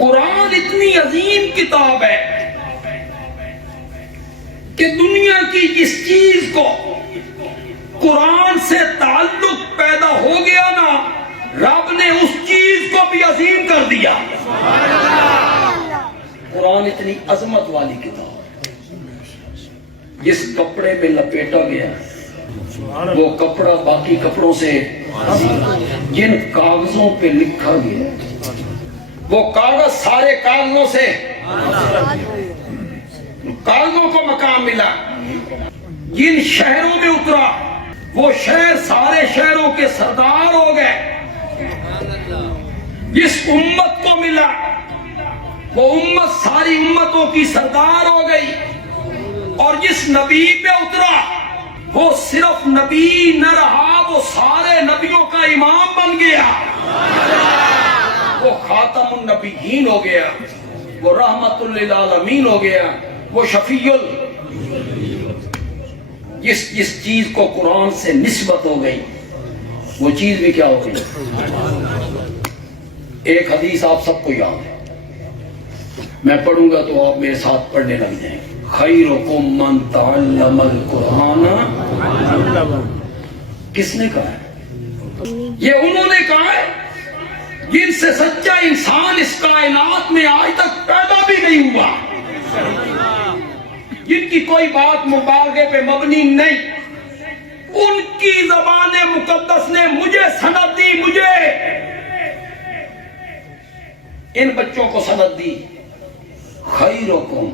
قرآن اتنی عظیم کتاب ہے کہ دنیا کی جس چیز کو قرآن سے تعلق پیدا ہو گیا نا، رب نے اس چیز کو بھی عظیم کر دیا۔ قرآن اتنی عظمت والی کتاب، جس کپڑے میں لپیٹا گیا وہ کپڑا باقی کپڑوں سے، جن کاغذوں پہ لکھا گیا وہ کاغذ سارے کاغذوں سے، کاغذوں کو مقام ملا، جن شہروں میں اترا وہ شہر سارے شہروں کے سردار ہو گئے، جس امت کو ملا وہ امت ساری امتوں کی سردار ہو گئی، اور جس نبی پہ اترا وہ صرف نبی نہ رہا، وہ سارے نبیوں کا امام بن گیا، وہ خاتم النبیین ہو گیا، وہ رحمت للعالمین ہو گیا، وہ شفیع جس چیز کو قرآن سے نسبت ہو گئی وہ چیز بھی کیا ہو گئی۔ ایک حدیث آپ سب کو یاد ہے، میں پڑھوں گا تو آپ میرے ساتھ پڑھنے لگ جائیں۔ خیرکم من تعلم القرآن، کس نے کہا ہے؟ یہ انہوں نے کہا ہے جن سے سچا انسان اس کائنات میں آج تک پیدا بھی نہیں ہوا، جن کی کوئی بات مبالغے پہ مبنی نہیں، ان کی زبان مقدس نے مجھے سند دی، مجھے ان بچوں کو سند دی۔ خیرکم،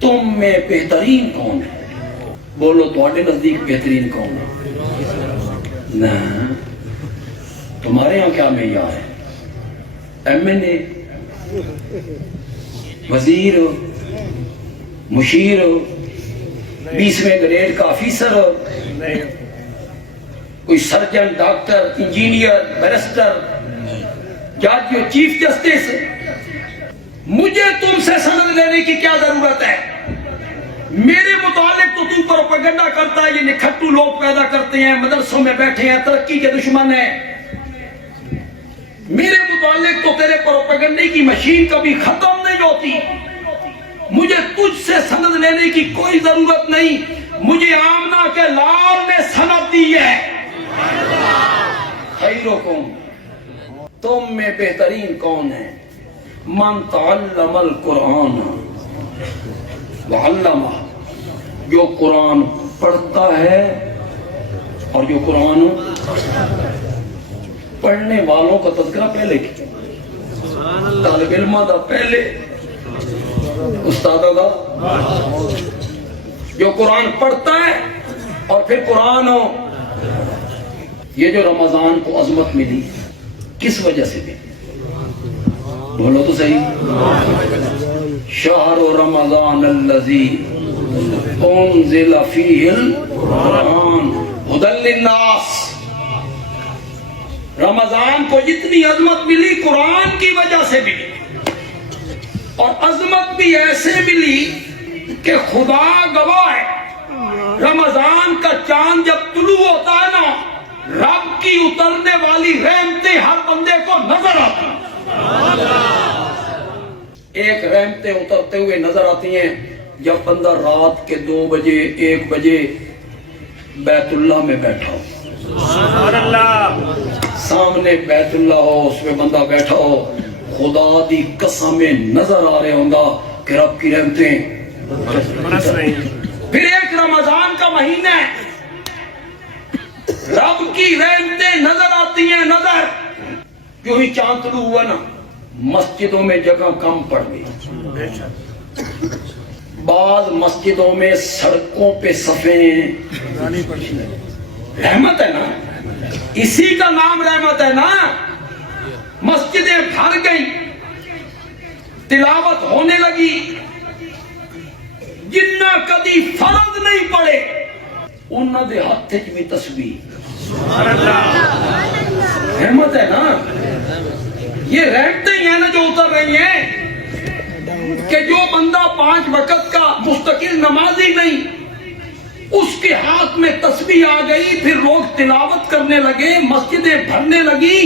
تم میں بہترین کون ہے؟ بولو تمہارے نزدیک بہترین کون ہے؟ نہ، تمہارے یہاں کیا معیار ہے؟ ایم این اے، وزیر ہو، مشیر ہو، 20ویں گریڈ کا آفیسر ہو، کوئی سرجن، ڈاکٹر، انجینئر، بیرسٹر، جج، چیف جسٹس، مجھے تم سے سند لینے کی کیا ضرورت ہے؟ میرے متعلق تو تم پروپیگنڈا کرتا ہے، یہ نکھٹو لوگ پیدا کرتے ہیں، مدرسوں میں بیٹھے ہیں، ترقی کے دشمن ہیں۔ میرے متعلق تو تیرے پروپیگنڈے کی مشین کبھی ختم نہیں ہوتی، مجھے تجھ سے سند لینے کی کوئی ضرورت نہیں، مجھے آمنہ کے لال نے سند دی ہے۔ خیرکم، تم میں بہترین کون ہے؟ من تعلم القرآن وعلمہ، جو قرآن پڑھتا ہے اور جو قرآن پڑھنے والوں کا تذکرہ پہلے کیا، طالب علمہ دا پہلے، استادہ دا، جو قرآن پڑھتا ہے اور پھر قرآن ہو۔ یہ جو رمضان کو عظمت ملی کس وجہ سے ملی؟ بولو تو صحیح۔ شہر رمضان الذی انزل فیہ القرآن ھدی للناس، رمضان کو جتنی عظمت ملی قرآن کی وجہ سے ملی، اور عظمت بھی ایسے ملی کہ خدا گواہ ہے، رمضان کا چاند جب طلوع ہوتا ہے نا، رب کی اترنے والی رحمتیں ہر بندے کو نظر آتی ہیں۔ ایک رحمتیں اترتے ہوئے نظر آتی ہیں جب بندہ رات کے 2 بجے 1 بجے بیت اللہ میں بیٹھا ہو، سبحان اللہ، سامنے بیت اللہ ہو، اس میں بندہ بیٹھا ہو، خدا دی قسمیں نظر آ رہے ہوں گا کہ رب کی رحمتیں۔ پھر ایک رمضان کا مہینہ ہے، رب کی رحمتیں نظر آتی ہیں، نظر جو ہی چاند طلوع ہوا نا، مسجدوں میں جگہ کم پڑ گئی، بعض مسجدوں میں سڑکوں پہ صفیں، رحمت ہے نا، اسی کا نام رحمت ہے نا، مسجدیں بھر گئی، تلاوت ہونے لگی، جنہ کدی فرض نہیں پڑے انہاں دے ہاتھ وچ بھی تسبیح، رحمت ہے نا۔ یہ رحمتیں ہیں نا جو اتر رہی ہیں کہ جو بندہ 5 وقت کا مستقل نمازی نہیں، اس کے ہاتھ میں تسبیح آ گئی، پھر لوگ تلاوت کرنے لگے، مسجدیں بھرنے لگی،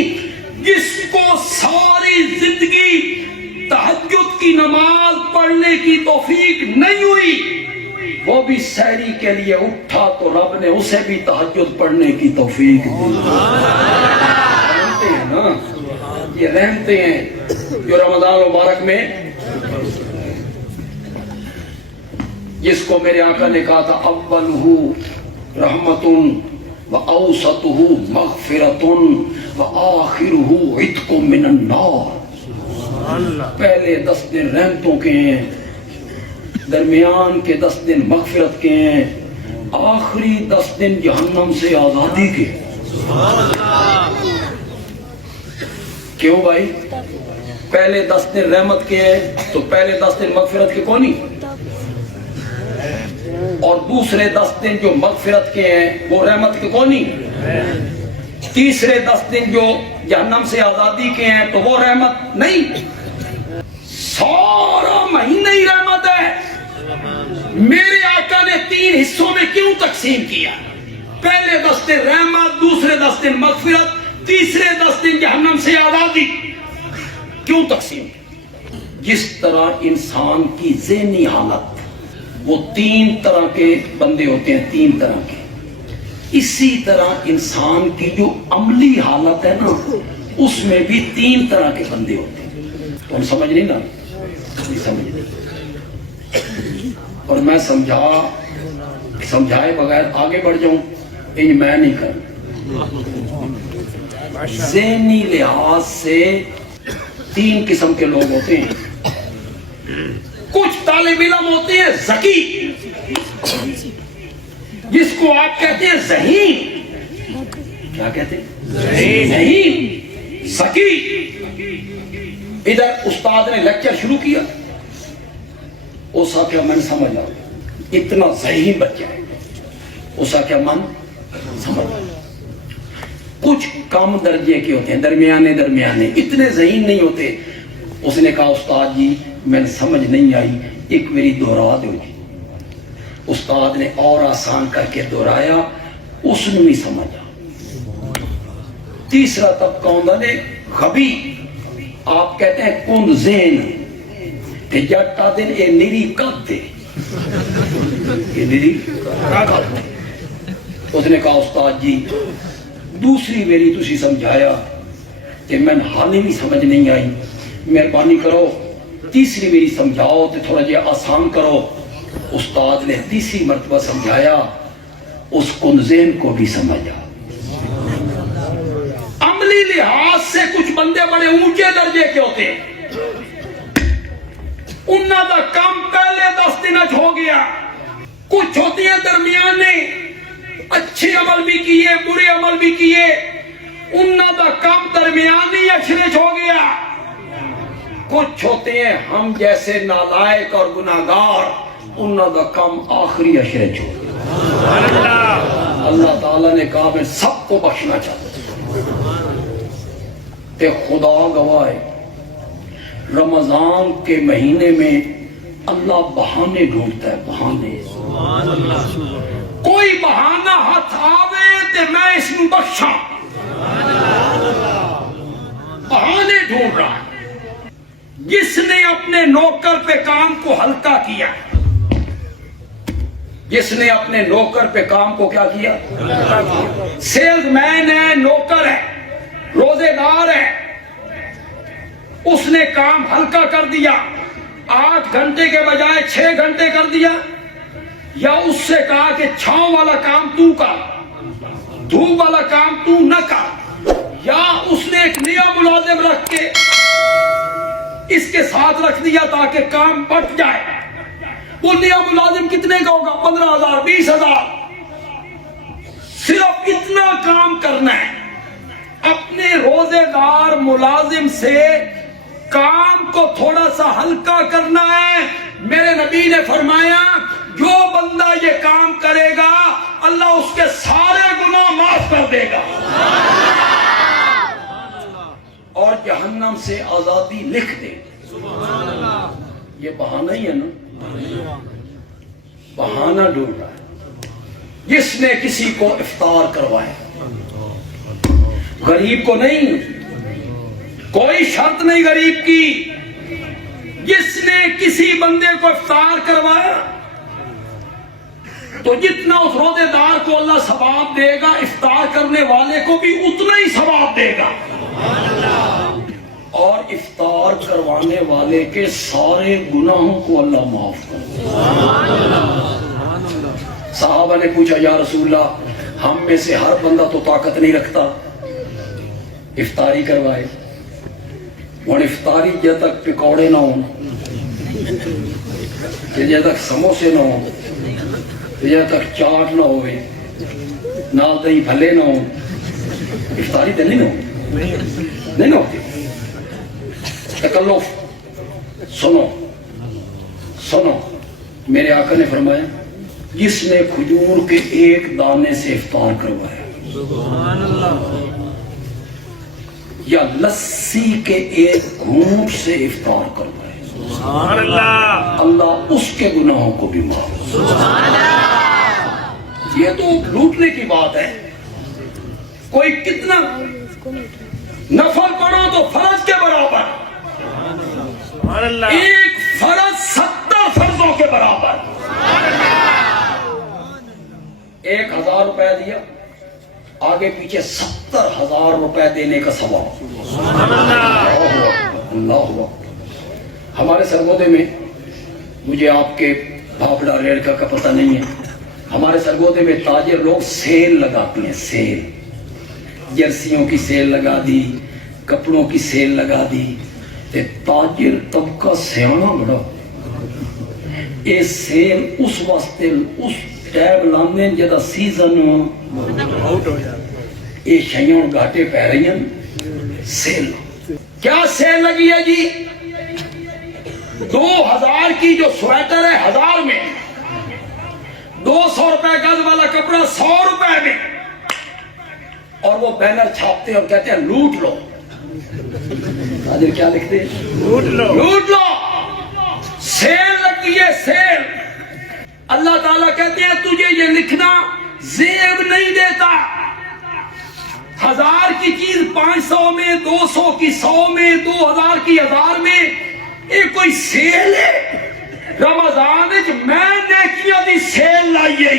جس کو ساری زندگی تہجد کی نماز پڑھنے کی توفیق نہیں ہوئی، وہ بھی سحری کے لیے اٹھا تو رب نے اسے بھی تہجد پڑھنے کی توفیق دی۔ رحمتیں ہیں نا، یہ رحمتیں ہیں جو رمضان مبارک میں، جس کو میرے آقا نے کہا تھا اولہ رحمتن وَأَوْسَطُهُ مَغْفِرَةٌ وَآخِرُهُ عِتْقٌ مِّنَ النَّارِ۔ پہلے 10 دن رحمتوں کے ہیں، درمیان کے 10 دن مغفرت کے ہیں، آخری 10 دن جہنم سے آزادی کے۔ کیوں بھائی؟ پہلے 10 دن رحمت کے ہیں تو پہلے 10 دن مغفرت کے کونی، اور دوسرے 10 دن جو مغفرت کے ہیں وہ رحمت کے کونی، تیسرے 10 دن جو جہنم سے آزادی کے ہیں تو وہ رحمت نہیں، سارا مہینہ ہی رحمت ہے۔ میرے آقا نے 3 حصوں میں کیوں تقسیم کیا؟ پہلے 10 دن رحمت، دوسرے 10 دن مغفرت، تیسرے 10 دن جہنم سے آزادی، کیوں تقسیم؟ جس طرح انسان کی ذہنی حالت، وہ 3 طرح کے بندے ہوتے ہیں، 3 طرح کے، اسی طرح انسان کی جو عملی حالت ہے نا، اس میں بھی 3 طرح کے بندے ہوتے ہیں۔ تو ہم سمجھ نہیں نا، نہیں سمجھ نہیں، اور میں سمجھائے بغیر آگے بڑھ جاؤں یہ میں نہیں کروں۔ ذہنی لحاظ سے 3 قسم کے لوگ ہوتے ہیں۔ کچھ طالب علم ہوتے ہیں ذکی، جس کو آپ کہتے ہیں ذہین، کیا کہتے ہیں؟ ذہین، ذکی۔ ادھر استاد نے لیکچر شروع کیا، اسا کیا من سمجھ آ، اتنا ذہین بچہ ہے، اسا کیا من سمجھ آ۔ کچھ کم درجے کے ہوتے ہیں، درمیانے، اتنے ذہین نہیں ہوتے۔ اس نے کہا استاد جی میں سمجھ نہیں آئی، ایک میری دہرا دو جی۔ استاد نے اور آسان کر کے دہرایا، اس نے بھی سمجھا۔ تیسرا طبقہ ہوتا ہے غبی، آپ کہتے ہیں کند ذہن، کہ جٹا دن اے نیری قد دے، یہ نیری قد دے۔ اس نے کہا استاد جی دوسری میری تسی سمجھایا کہ میں حالی بھی سمجھ نہیں آئی، مہربانی کرو تیسری میری سمجھاؤ تو تھوڑا جہا آسان کرو۔ استاد نے تیسری مرتبہ سمجھایا، اس کنزین کو بھی سمجھا۔ عملی لحاظ سے کچھ بندے بڑے اونچے درجے کے ہوتے ہیں، انہاں دا کام پہلے 10 دن ہو گیا۔ کچھ ہوتے ہیں درمیانے، اچھے عمل بھی کیے برے عمل بھی کیے، انہاں دا کام درمیانی اشرے ہو گیا۔ کچھ ہوتے ہیں ہم جیسے نالائق اور گناہگار، انہاں دا کام آخری اشرے ہو گیا۔ اللہ تعالیٰ نے کہا میں سب کو بخشنا چاہتا ہوں، کہ خدا گواہ ہے رمضان کے مہینے میں اللہ بہانے ڈھونڈتا ہے، بہانے۔ کوئی بہانہ ہاتھ آوے تے میں اس میں بخشاں، بہانے ڈھونڈ رہا ہے۔ جس نے اپنے نوکر پہ کام کو ہلکا کیا، جس نے اپنے نوکر پہ کام کو کیا کیا، سیلز مین ہے، نوکر ہے، روزے دار ہے، اس نے کام ہلکا کر دیا، 8 گھنٹے کے بجائے 6 گھنٹے کر دیا، یا اس سے کہا کہ چھاؤں والا کام تو کر، دھوپ والا کام تو نہ کر، یا اس نے ایک نیا ملازم رکھ کے اس کے ساتھ رکھ دیا تاکہ کام بٹ جائے۔ وہ نیا ملازم کتنے کا ہوگا؟ 15,000 20,000، صرف اتنا کام کرنا ہے۔ اپنے روزے دار ملازم سے کام کو تھوڑا سا ہلکا کرنا ہے۔ میرے نبی نے فرمایا جو بندہ یہ کام کرے گا اللہ اس کے سارے گناہ معاف کر دے گا اور جہنم سے آزادی لکھ دے۔ یہ بہانہ ہی ہے نا، بہانہ ڈھونڈ رہا ہے۔ جس نے کسی کو افطار کروایا، غریب کو نہیں، کوئی شرط نہیں غریب کی. جس نے کسی بندے کو افطار کروایا تو جتنا اس روزے دار کو اللہ ثواب دے گا افطار کرنے والے کو بھی اتنا ہی ثواب دے گا. اور افطار کروانے والے کے سارے گناہوں کو اللہ معاف کر دے. صحابہ نے پوچھا یا رسول اللہ ہم میں سے ہر بندہ تو طاقت نہیں رکھتا افطاری کروائے. اور افطاری جب تک پکوڑے نہ ہوں, جب تک سموسے نہ ہوں, جب تک چاٹ نہ ہوئے, نال دہی بھلے نہ ہوں, افطاری تو نہیں نہ ہوتی. تکلف. سنو میرے آقا نے فرمایا جس نے کھجور کے ایک دانے سے افطار کروایا یا لسی کے ایک گھونٹ سے افطار کروایا اللہ اس کے گناہوں کو بھی معاف. یہ تو لوٹنے کی بات ہے. کوئی کتنا نفل پڑھو تو فرض کے برابر, ایک فرض 70 فرضوں کے برابر. 1000 روپے دیا, آگے پیچھے 70,000 روپے دینے کا ثواب. اللہ. ہمارے سرگودے میں, مجھے آپ کے بھاپڑا ریڑھ کا پتہ نہیں ہے, ہمارے سرگودے میں تاجر لوگ سیل لگاتے ہیں. سیل, جرسیوں کی سیل لگا دی, کپڑوں کی سیل لگا دی. تاجر طبقہ سیانا بڑا یہ سیل اس واسطے اس ٹائم لانے جدا سیزن یہ شیاں گھاٹے پہ رہی ہیں. سیل کیا سیل لگی ہے جی؟ 2000 کی جو سویٹر ہے 1000 میں, 200 روپے گز والا کپڑا 100 روپے میں, اور وہ بینر چھاپتے ہیں اور کہتے ہیں لوٹ لو. تاجر کیا لکھتے ہیں؟ لوٹ لو. سیل لگی ہے سیل. اللہ تعالیٰ کہتے ہیں تجھے یہ لکھنا زیب نہیں دیتا. 1000 کی چیز 500 میں, 200 کی 100 میں, 2000 کی 1000 میں. یہ کوئی سیل ہے؟ رمضان میں نیکیاں دی سیل لائی ہے.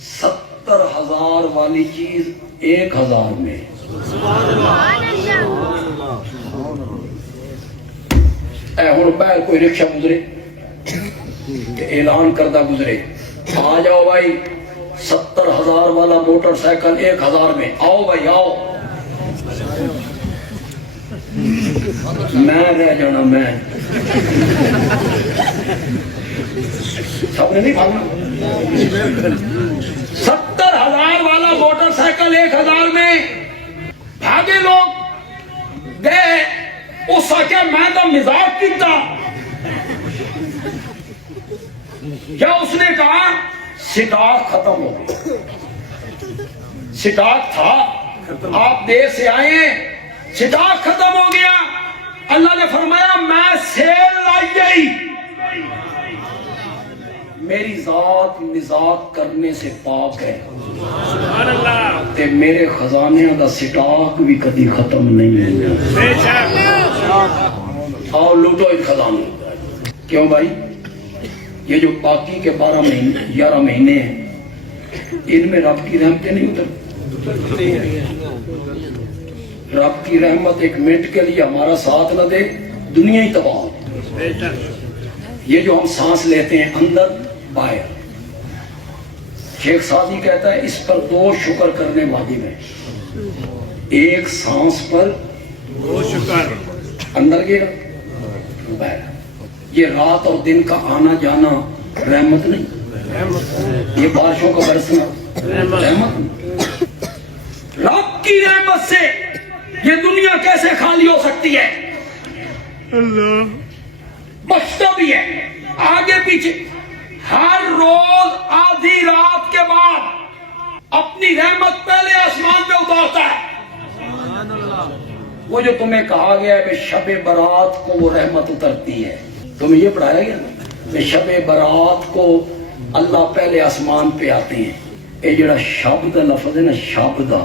70,000 والی چیز 1000 میں. اے ہن باہر کوئی رکشہ گزرے کہ اعلان کردہ گزرے, آ جاؤ بھائی 70,000 والا موٹر سائیکل 1000 میں, آؤ بھائی آؤ. میں رہ جانا, میں سب نے نہیں بھاگنا. 70,000 والا موٹر سائیکل 1000 میں. بھاگے لوگ گئے, اس آکے میں تو مزاق کیتا. کیا اس نے کہا سٹاک ختم ہو گیا. سٹاک تھا, آپ دیر سے آئے ہیں, سٹاک ختم ہو گیا. اللہ نے فرمایا میں سیل لائی گئی. میری ذات مزاق کرنے سے پاک ہے تے میرے خزانے کا سٹاک بھی کبھی ختم نہیں ہوگا. آؤ لوٹو ان خزانے. کیوں بھائی؟ یہ جو باقی کے 11 مہینے ہیں ان میں رب کی رحمتیں نہیں اترتی. رب کی رحمت ایک منٹ کے لیے ہمارا ساتھ نہ دے دنیا ہی تباہ. یہ جو ہم سانس لیتے ہیں اندر باہر, شیخ سعدی کہتا ہے اس پر 2 شکر کرنے واجب ہیں. ایک سانس پر 2 شکر, اندر گیا باہر. یہ رات اور دن کا آنا جانا رحمت نہیں, یہ بارشوں کا برسنا رحمت. رب کی رحمت سے یہ دنیا کیسے خالی ہو سکتی ہے؟ اللہ بخشتا بھی ہے آگے پیچھے. ہر روز آدھی رات کے بعد اپنی رحمت پہلے آسمان پہ اتارتا ہے. وہ جو تمہیں کہا گیا ہے کہ شب برات کو وہ رحمت اترتی ہے, تمہیں یہ پڑھایا گیا نا کہ شب برات کو اللہ پہلے آسمان پہ آتے ہیں. یہ جڑا شب دا لفظ ہے نا, شب دا,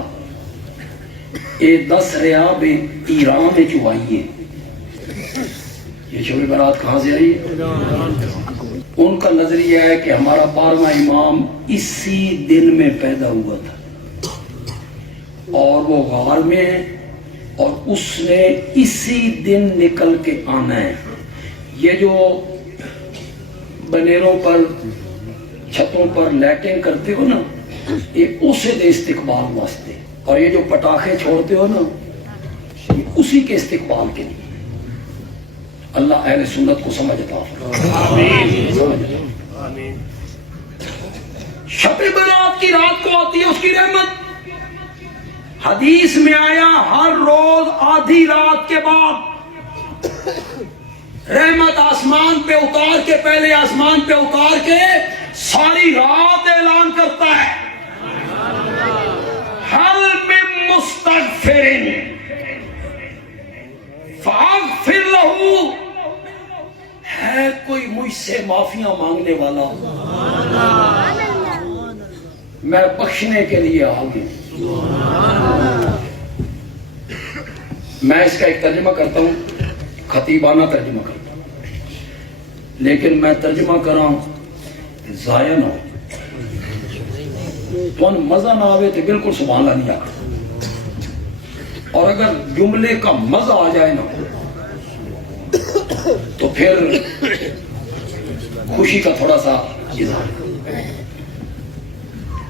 یہ 10 ریاب ایران میں جو آئی ہے، یہ شب برات کہاں سے آئی ہے؟ ان کا نظریہ ہے کہ ہمارا 12واں امام اسی دن میں پیدا ہوا تھا اور وہ غار میں ہے اور اس نے اسی دن نکل کے آنا ہے۔ یہ جو بنیروں پر چھتوں پر لائٹنگ کرتے ہو نا، یہ اسے دے استقبال واسطے، اور یہ جو پٹاخے چھوڑتے ہو نا، یہ اسی کے استقبال کے لیے۔ اللہ اہل سنت کو سمجھ عطا فرمائے۔ آمین۔ شب برات کی رات کو آتی ہے اس کی رحمت۔ حدیث میں آیا ہر روز آدھی رات کے بعد رحمت آسمان پہ اتار کے، پہلے آسمان پہ اتار کے ساری رات اعلان کرتا ہے، حل من مستغفر فاغفر لہ، ہے کوئی مجھ سے معافیاں مانگنے والا، میں بخشنے کے لیے آ گیا۔ میں اس کا ایک ترجمہ کرتا ہوں، خطیبانہ ترجمہ کرتا ہوں، لیکن میں ترجمہ کر رہا ہوں ضائع نہ ہو، تو مزہ نہ آوے تو بالکل سبحان اللہ نہیں آتا، اور اگر جملے کا مزہ آ جائے نا تو پھر خوشی کا تھوڑا سا اظہار۔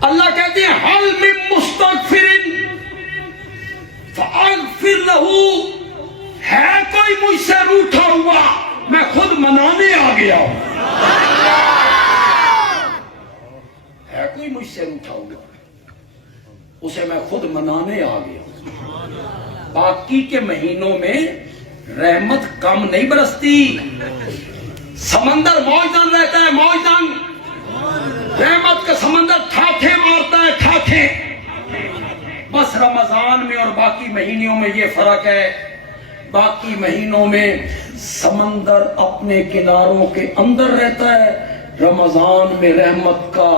اللہ کہتے ہیں حل من مستغفر فاغفر لہ، ہے کوئی مجھ سے روٹھا ہوا، میں خود منانے آ گیا ہوں۔ ہے کوئی مجھ سے روٹھا ہوا، اسے میں خود منانے آ گیا ہوں۔ باقی کے مہینوں میں رحمت کم نہیں برستی، سمندر موجدن رہتا ہے، موجدن رحمت کا سمندر ٹھاٹھے مارتا ہے، ٹھاٹھے۔ بس رمضان میں اور باقی مہینوں میں یہ فرق ہے، باقی مہینوں میں سمندر اپنے کناروں کے اندر رہتا ہے، رمضان میں رحمت کا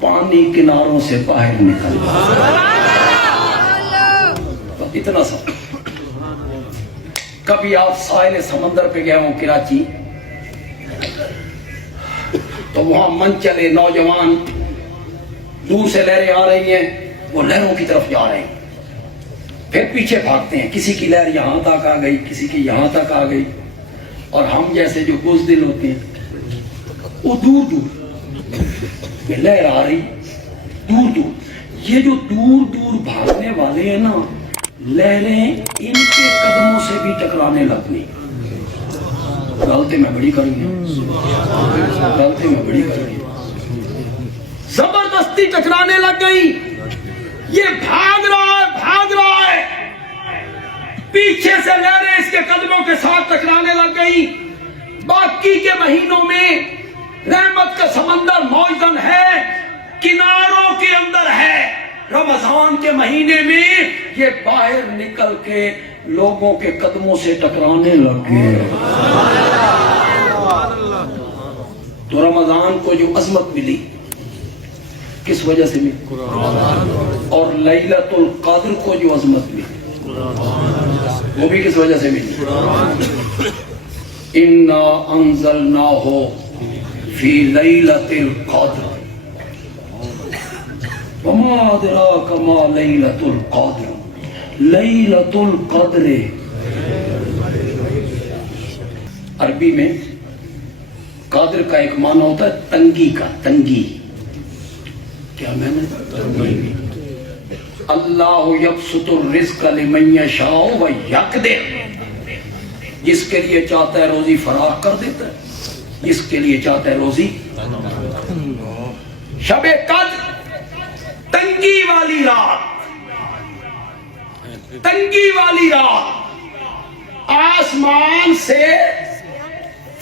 پانی کناروں سے باہر نکلتا ہے۔ اتنا سا کبھی آپ ساحل سمندر پہ گئے ہوں کراچی، تو وہاں من چلے نوجوان، دور سے لہریں آ رہی ہیں، وہ لہروں کی طرف جا رہے ہیں، پھر پیچھے بھاگتے ہیں، کسی کی لہر یہاں تک آ گئی، کسی کی یہاں تک آ گئی، اور ہم جیسے جو بزدل ہوتے ہیں وہ دور دور، یہ لہر آ رہی دور دور۔ یہ جو دور دور بھاگنے والے ہیں نا، لہریں ان کے قدموں سے بھی ٹکرانے لگ گئی۔ غلطی میں بڑی کر گئی، غلطی میں بڑی کر گئی، زبردستی ٹکرانے لگ گئی۔ یہ بھاگ رہا ہے، بھاگ رہا ہے، پیچھے سے لہریں اس کے قدموں کے ساتھ ٹکرانے لگ گئی۔ باقی کے مہینوں میں رحمت کا سمندر موجدن ہے، کناروں کے اندر ہے، رمضان کے مہینے میں یہ باہر نکل کے لوگوں کے قدموں سے ٹکرانے لگے۔ تو رمضان کو جو عظمت ملی کس وجہ سے ملی؟ اور لیلۃ القدر کو جو عظمت ملی وہ بھی کس وجہ سے ملی؟ انا انزلناہ فی لیلۃ القدر وما ادراک ما لیلۃ القدر لیلۃ القدر۔ عربی میں قادر کا ایک معنی ہوتا ہے تنگی کا، تنگی۔ کیا میں نے اللہ یبسط الرزق لمن یشاء ویقدر، جس کے لیے چاہتا ہے روزی فراخ کر دیتا ہے، جس کے لیے چاہتا ہے روزی۔ شب قدر تنگی والی رات، تنگی والی رات، آسمان سے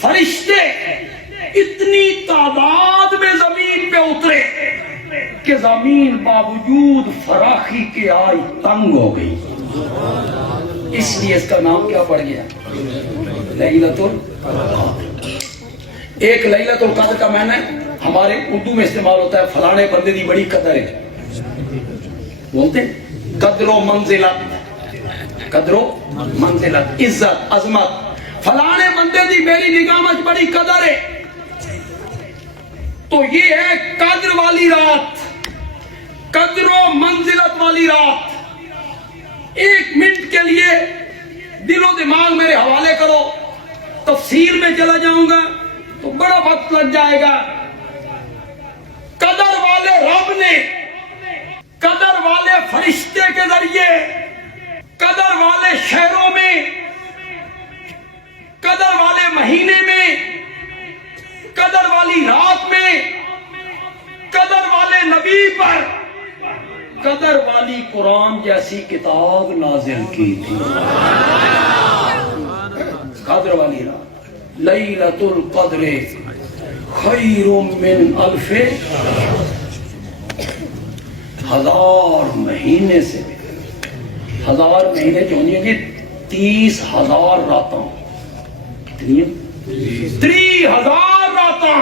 فرشتے اتنی تعداد میں زمین پہ اترے کہ زمین باوجود فراخی کے آئی تنگ ہو گئی، اس لیے اس کا نام کیا پڑ گیا؟ لیلۃ القدر۔ ایک لیلۃ القدر کا معنی ہمارے اردو میں استعمال ہوتا ہے فلانے بندے دی بڑی قدر ہے، بولتے قدر و منزلت، قدر و منزلت، عزت، عظمت، فلانے بندے دی میری نگاہ میں بڑی قدر ہے، تو یہ ہے قدر والی رات، قدر و منزلت والی رات۔ ایک منٹ کے لیے دل و دماغ میرے حوالے کرو، تفسیر میں چلا جاؤں گا تو بڑا وقت لگ جائے گا۔ قدر والے رب نے قدر والے فرشتے کے ذریعے قدر والے شہروں میں، قدر والے مہینے میں، قدر والی رات میں، قدر والے نبی پر قدر والی قرآن جیسی کتاب نازل کی تھی۔ قدر والی رات، لیلۃ القدر خیر من الف، ہزار مہینے سے، ہزار مہینے جو ہوں گے 30,000 راتاں، کتنی 30,000 راتاں۔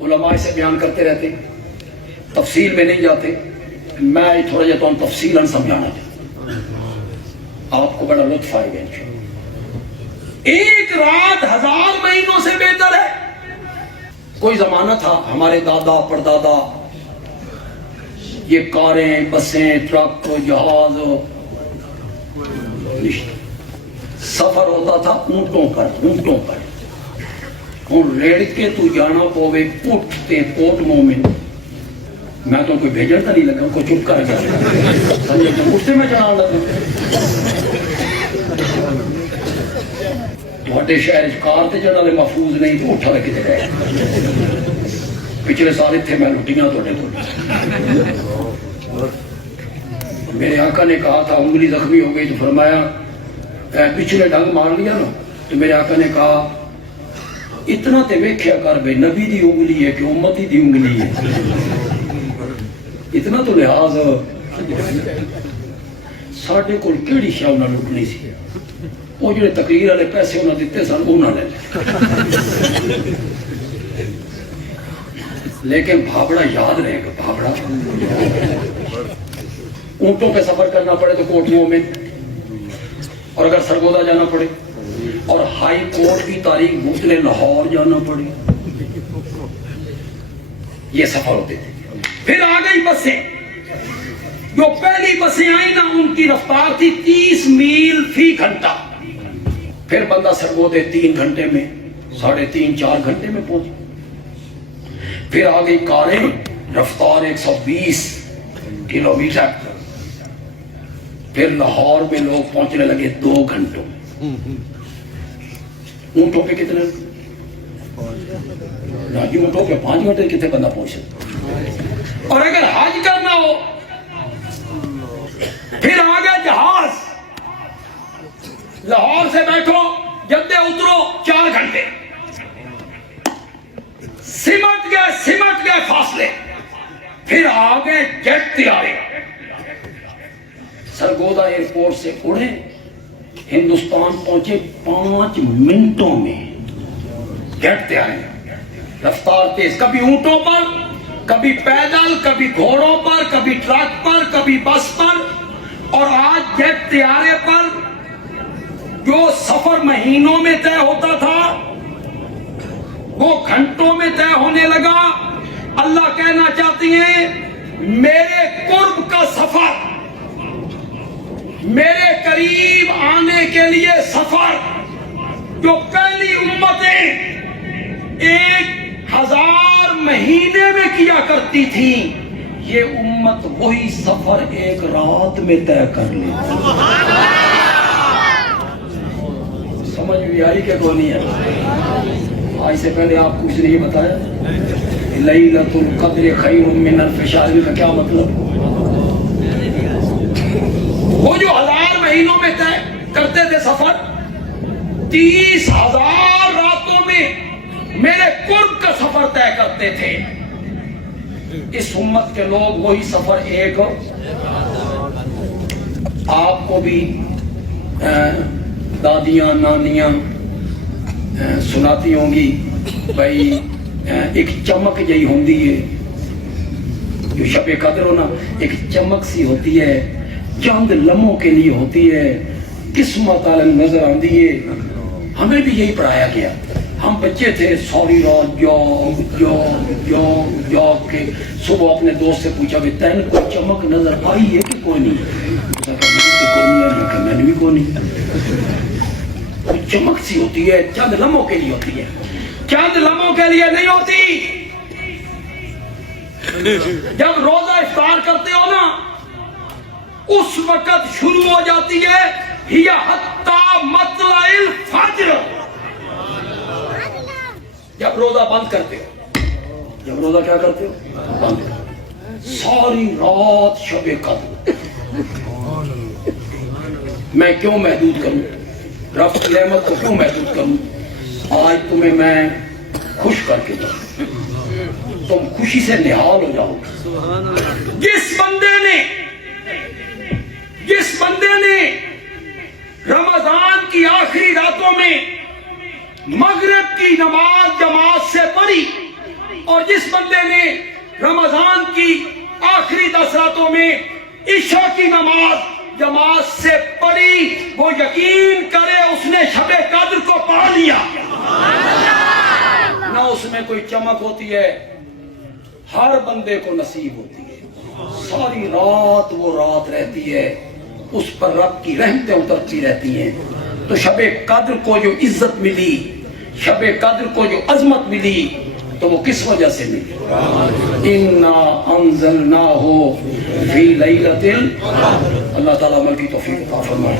علماء سے بیان کرتے رہتے، تفصیل میں نہیں جاتے، میں تھوڑا جا تو ہم تفصیلاً سمجھانا چاہتا ہوں، آپ کو بڑا لطف آئے گا انشاءاللہ۔ ایک رات 1000 مہینوں سے بہتر ہے۔ کوئی زمانہ تھا ہمارے دادا پردادا یہ کاریں، بسیں، ٹرک، جہاز، سفر ہوتا تھا اونٹوں پر، اور ریڑھ کے تو جانا پوے پٹ تے پوٹ مومن۔ میں تو کوئی بھیجن تا نہیں لگا، کوئی چپ کر گیا سمجھے تو اٹھتے میں چڑھان لگا۔ تھوڑے شہر کار تے چڑھا لے محفوظ نہیں تو اٹھا لے کتے گئے۔ پچھلے سال تھے میں لٹیاں تھوڑے کو، میرے آقا نے کہا تھا انگلی زخمی ہو گئی تو فرمایا پچھلے ڈنگ مار لیا نا، تو میرے آقا نے کہا اتنا تے ویکھیا کر بھئی نبی دی انگلی ہے کہ امتی دی انگلی ہے، اتنا تو لحاظ ساڈے کول کیڑی شے انہاں لٹنی سی، وہ جڑے تقریر والے پیسے انہاں دتے سن انہاں لے لے۔ لیکن بھابڑا یاد رہے گا، بھابڑا اونٹوں پہ سفر کرنا پڑے تو کوٹھیوں میں، اور اگر سرگودا جانا پڑے اور ہائی کورٹ کی تاریخ بھوتلے لاہور جانا پڑے، یہ سفر ہوتے تھے۔ پھر آ گئی بسیں، جو پہلی بسیں آئیں نا ان کی رفتار تھی 30 میل فی گھنٹہ، پھر بندہ سرگودے 3 گھنٹے میں، 3.5 4 گھنٹے میں پہنچ۔ پھر آ گئی کاریں، رفتار 120 کلومیٹر، پھر لاہور میں لوگ پہنچنے لگے 2 گھنٹوں۔ اونٹوں پہ کتنے؟ اونٹوں پہ 5 گھنٹے کتنے بندہ پہنچ سکتا؟ اور اگر حج کرنا ہو پھر آ گیا جہاز، لاہور سے بیٹھو جدے اترو 4 گھنٹے، سمٹ گئے فاصلے۔ پھر آ گئے جیٹ طیارے، سرگودا ایئرپورٹ سے اڑے ہندوستان پہنچے 5 منٹوں میں، جیٹ طیارے، رفتار تیز، کبھی اونٹوں پر، کبھی پیدل، کبھی گھوڑوں پر، کبھی ٹرک پر، کبھی بس پر، اور آج جیٹ طیارے پر جو سفر مہینوں میں طے ہوتا تھا وہ گھنٹوں میں طے ہونے لگا۔ اللہ کہنا چاہتی ہیں میرے قرب کا سفر، میرے قریب آنے کے لیے سفر، جو پہلی امتیں 1000 مہینے میں کیا کرتی تھی، یہ امت وہی سفر 1 رات میں طے کر لی۔ سمجھ بھی آئی کہ کون نہیں ہے؟ آج سے پہلے آپ کو اس نے یہ بتایا لیلۃ القدر خیر من الف شہر کا کیا مطلب؟ وہ جو 1000 مہینوں میں طے کرتے تھے سفر، 30,000 راتوں میں میرے قرب کا سفر طے کرتے تھے۔ اس امت کے لوگ وہی سفر 1، آپ کو بھی دادیاں نانیاں سناتی ہوں گی بھائی ایک چمک جہی ہوندی ہے، جو شب قدر ہو نا، ایک چمک سی ہوتی ہے چند لمحوں کے لیے ہوتی ہے، قسمت عالم نظر آتی ہے. ہمیں بھی یہی پڑھایا گیا. ہم بچے تھے، سوری رات جاگ کے صبح اپنے دوست سے پوچھا کہ تین کوئی چمک نظر آئی ہے کہ کوئی نہیں؟ میں نے بھی کوئی نہیں. کوئی چمک سی ہوتی ہے، چند لمحوں کے لیے ہوتی ہے، چند لمحوں کے لیے نہیں ہوتی. جب روزہ افطار کرتے ہو نا، اس وقت شروع ہو جاتی ہے ہی حتی مطلع الفجر. جب روزہ بند کرتے ہو، جب روزہ کیا کرتے ہو؟ بند کرتے ہو. ساری رات شب قدر. میں کیوں محدود کروں؟ رب کی رحمت کو کیوں محدود کروں؟ آج تمہیں میں خوش کر کے دوں، تم خوشی سے نہال ہو جاؤ. جس بندے نے رمضان کی آخری راتوں میں مغرب کی نماز جماعت سے پڑھی، اور جس بندے نے رمضان کی آخری 10 راتوں میں عشاء کی نماز جماعت سے پڑھی، وہ یقین کرے اس نے شب قدر کو پا لیا. نہ اس میں کوئی چمک ہوتی ہے، ہر بندے کو نصیب ہوتی ہے. ساری رات وہ رات رہتی ہے، اس پر رب کی رحمتیں اترتی رہتی ہیں. تو شب قدر کو جو عزت ملی، شب قدر کو جو عظمت ملی، تو وہ کس وجہ سے ملی؟ اِنَّا أَنزَلْنَاهُ فِي لَيْلَةٍ. اللہ تعالیٰ عمل کی توفیق عطا فرمائے.